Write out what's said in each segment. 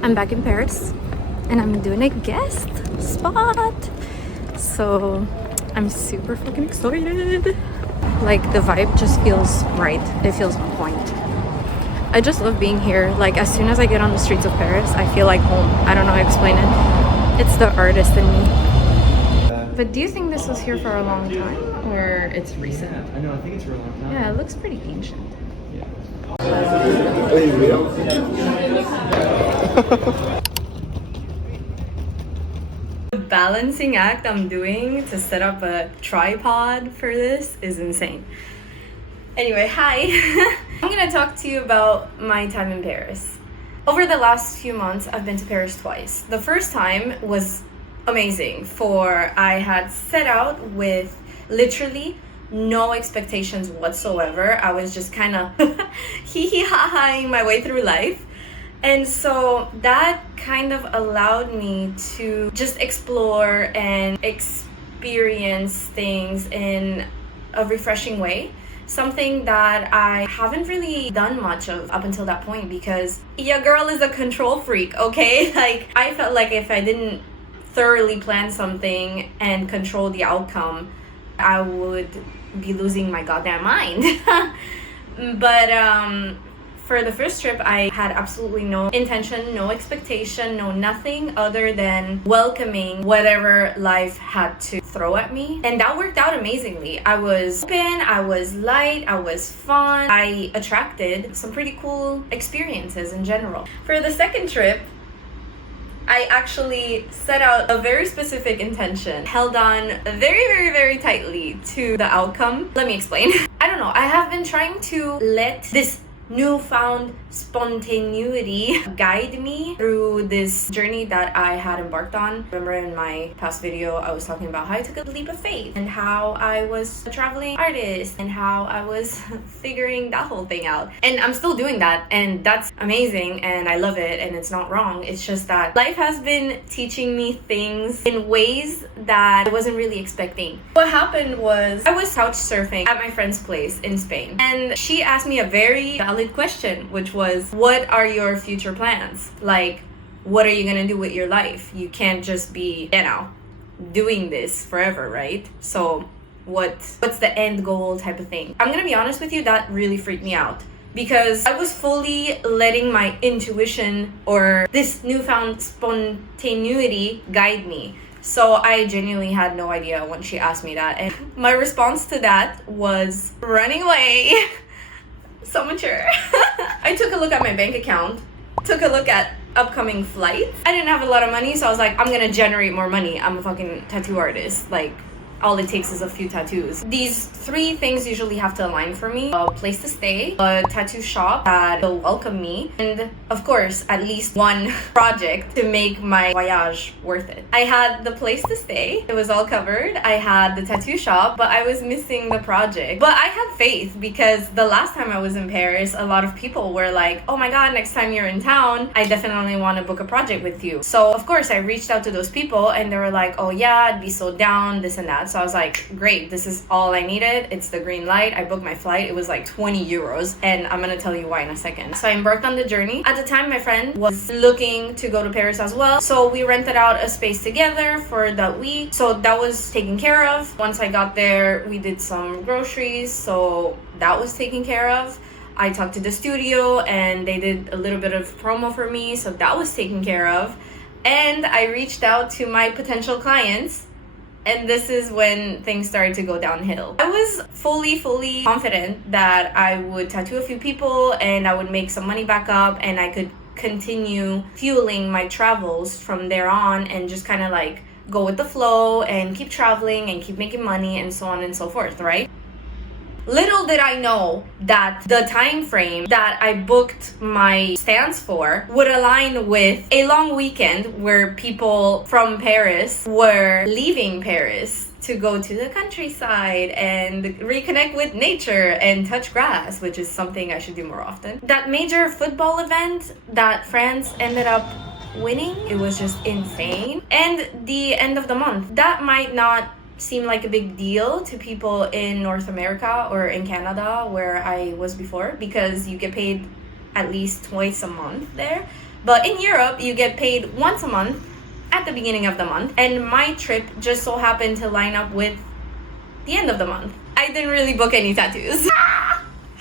I'm back in Paris and I'm doing a guest spot. So I'm super fucking excited. Like the vibe just feels right. It feels on point. I just love being here. Like as soon as I get on the streets of Paris, I feel like home. I don't know how to explain it. It's the artist in me. But do you think this was here for a long time? Or it's recent? I know, I think it's for a long time. Yeah, it looks pretty ancient. The balancing act I'm doing to set up a tripod for this is insane. Anyway, hi. I'm gonna talk to you about my time in Paris. Over the last few months, I've been to Paris twice. The first time was amazing, for I had set out with literally no expectations whatsoever. I was just kind of hee-hee-ha-haing my way through life. And so that kind of allowed me to just explore and experience things in a refreshing way. Something that I haven't really done much of up until that point, because your girl is a control freak, okay? Like, I felt like if I didn't thoroughly plan something and control the outcome, I would be losing my goddamn mind. But for the first trip, I had absolutely no intention, no expectation, no nothing other than welcoming whatever life had to throw at me. And that worked out amazingly. I was open, I was light, I was fun. I attracted some pretty cool experiences in general. For the second trip, I actually set out a very specific intention, held on very tightly to the outcome. Let me explain. I don't know, I have been trying to let this newfound spontaneity guide me through this journey that I had embarked on. Remember in my past video, I was talking about how I took a leap of faith and how I was a traveling artist and how I was figuring that whole thing out. And I'm still doing that, and that's amazing and I love it and it's not wrong. It's just that life has been teaching me things in ways that I wasn't really expecting. What happened was I was couch surfing at my friend's place in Spain, and she asked me a very valid question, which was, what are your future plans? Like, what are you gonna do with your life? You can't just be, doing this forever, right? So what's the end goal type of thing? I'm gonna be honest with you, that really freaked me out, because I was fully letting my intuition or this newfound spontaneity guide me. So I genuinely had no idea when she asked me that, and my response to that was running away. So mature. I took a look at my bank account, took a look at upcoming flights. I didn't have a lot of money, so I was like, I'm gonna generate more money. I'm a fucking tattoo artist. Like, all it takes is a few tattoos. These three things usually have to align for me: a place to stay, a tattoo shop that will welcome me, and of course, at least one project to make my voyage worth it. I had the place to stay, it was all covered. I had the tattoo shop, but I was missing the project. But I had faith, because the last time I was in Paris, a lot of people were like, oh my god, next time you're in town, I definitely want to book a project with you. So of course, I reached out to those people and they were like, oh yeah, I'd be so down, this and that. So I was like, great, this is all I needed. It's the green light. I booked my flight. It was like 20 euros. And I'm gonna tell you why in a second. So I embarked on the journey. At the time, my friend was looking to go to Paris as well. So we rented out a space together for that week. So that was taken care of. Once I got there, we did some groceries. So that was taken care of. I talked to the studio and they did a little bit of promo for me. So that was taken care of. And I reached out to my potential clients. And this is when things started to go downhill. I was fully confident that I would tattoo a few people and I would make some money back up and I could continue fueling my travels from there on and just kind of like go with the flow and keep traveling and keep making money and so on and so forth, right? Little did I know that the time frame that I booked my stance for would align with a long weekend where people from Paris were leaving Paris to go to the countryside and reconnect with nature and touch grass, which is something I should do more often. That major football event that France ended up winning, it was just insane. And the end of the month, that might not seem like a big deal to people in North America or in Canada where I was before, because you get paid at least twice a month there. But in Europe, you get paid once a month at the beginning of the month. And my trip just so happened to line up with the end of the month. I didn't really book any tattoos.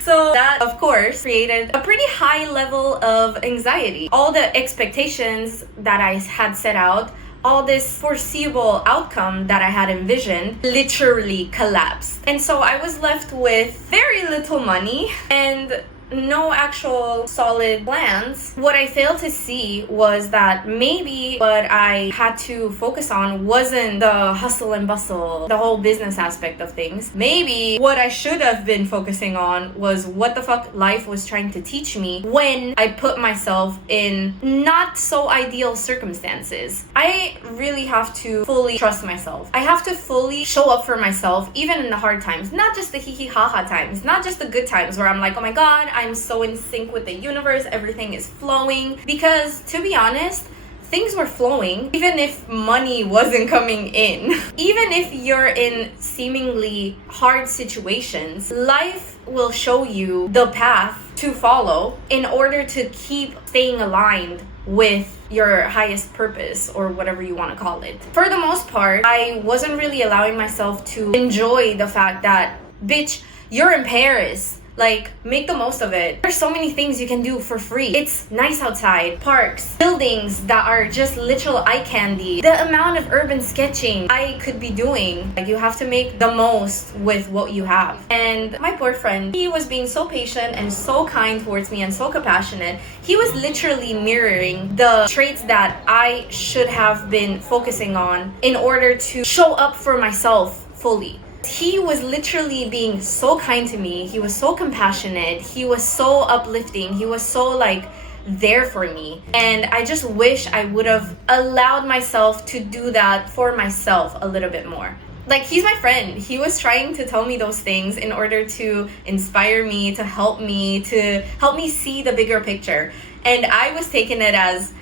So that, of course, created a pretty high level of anxiety. All the expectations that I had set out, all this foreseeable outcome that I had envisioned literally collapsed. And so I was left with very little money and no actual solid plans. What I failed to see was that maybe what I had to focus on wasn't the hustle and bustle, the whole business aspect of things. Maybe what I should have been focusing on was what the fuck life was trying to teach me when I put myself in not so ideal circumstances. I really have to fully trust myself. I have to fully show up for myself, even in the hard times, not just the hee hee ha ha times, not just the good times where I'm like, oh my god, I'm so in sync with the universe, everything is flowing. Because to be honest, things were flowing even if money wasn't coming in. Even if you're in seemingly hard situations, life will show you the path to follow in order to keep staying aligned with your highest purpose, or whatever you want to call it. For the most part, I wasn't really allowing myself to enjoy the fact that, bitch, you're in Paris. Like, make the most of it. There's so many things you can do for free. It's nice outside, parks, buildings that are just literal eye candy. The amount of urban sketching I could be doing. Like, you have to make the most with what you have. And my boyfriend, he was being so patient and so kind towards me and so compassionate. He was literally mirroring the traits that I should have been focusing on in order to show up for myself fully. He was literally being so kind to me. He was so compassionate. He was so uplifting. He was so like there for me. And I just wish I would have allowed myself to do that for myself a little bit more. Like, he's my friend. He was trying to tell me those things in order to inspire me, to help me see the bigger picture. And I was taking it as,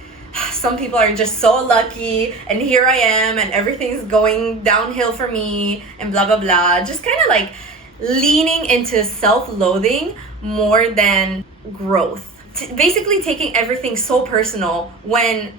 some people are just so lucky and here I am and everything's going downhill for me and blah blah blah, just kind of like leaning into self-loathing more than growth, basically taking everything so personal when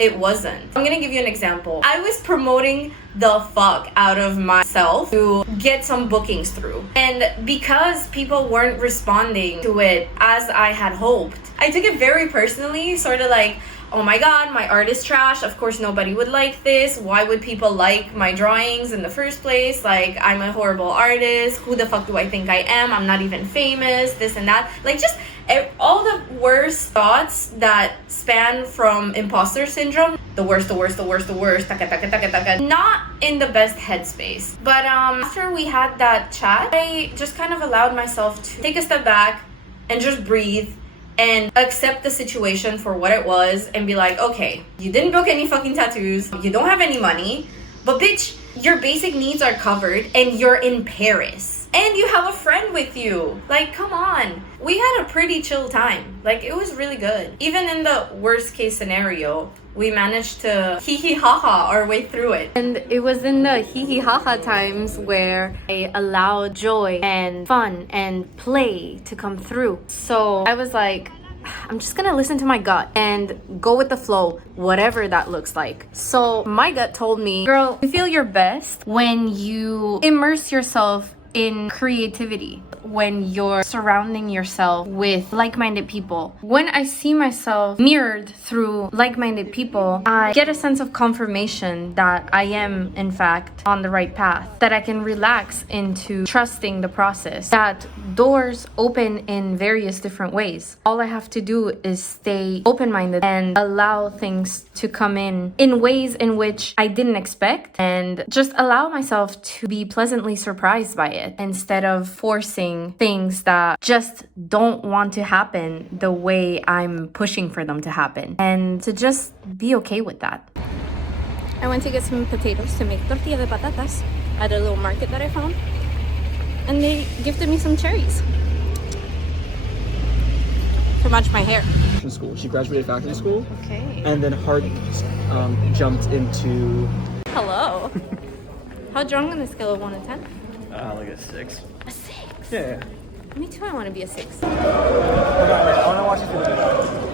it wasn't. I'm gonna give you an example. I was promoting the fuck out of myself to get some bookings through, and because people weren't responding to it as I had hoped, I took it very personally, sort of like, oh my god, my art is trash. Of course nobody would like this. Why would people like my drawings in the first place? Like, I'm a horrible artist. Who the fuck do I think I am? I'm not even famous, this and that. Like, just all the worst thoughts that span from impostor syndrome. The worst, taka, taka, taka, taka. Not in the best headspace. But after we had that chat, I just kind of allowed myself to take a step back and just breathe and accept the situation for what it was and be like, okay, you didn't book any fucking tattoos, you don't have any money, but bitch, your basic needs are covered and you're in Paris. And you have a friend with you. Like, come on. We had a pretty chill time. Like, it was really good. Even in the worst case scenario, we managed to hee ha ha our way through it. And it was in the hee ha ha times where I allowed joy and fun and play to come through. So I was like, I'm just gonna listen to my gut and go with the flow, whatever that looks like. So my gut told me, girl, you feel your best when you immerse yourself in creativity, when you're surrounding yourself with like-minded people. When I see myself mirrored through like-minded people, I get a sense of confirmation that I am, in fact, on the right path, that I can relax into trusting the process, that doors open in various different ways. All I have to do is stay open-minded and allow things to come in ways in which I didn't expect, and just allow myself to be pleasantly surprised by it instead of forcing things that just don't want to happen the way I'm pushing for them to happen, and to just be okay with that. I went to get some potatoes to make tortilla de patatas at a little market that I found, and they gifted me some cherries to match my hair. School. She graduated factory school. Okay. And then hard jumped into. Hello. How drunk on a scale of 1 to 10? Like a 6. A 6? Yeah. Me too, I want to be a 6. Hold on, wait. I want to watch this video.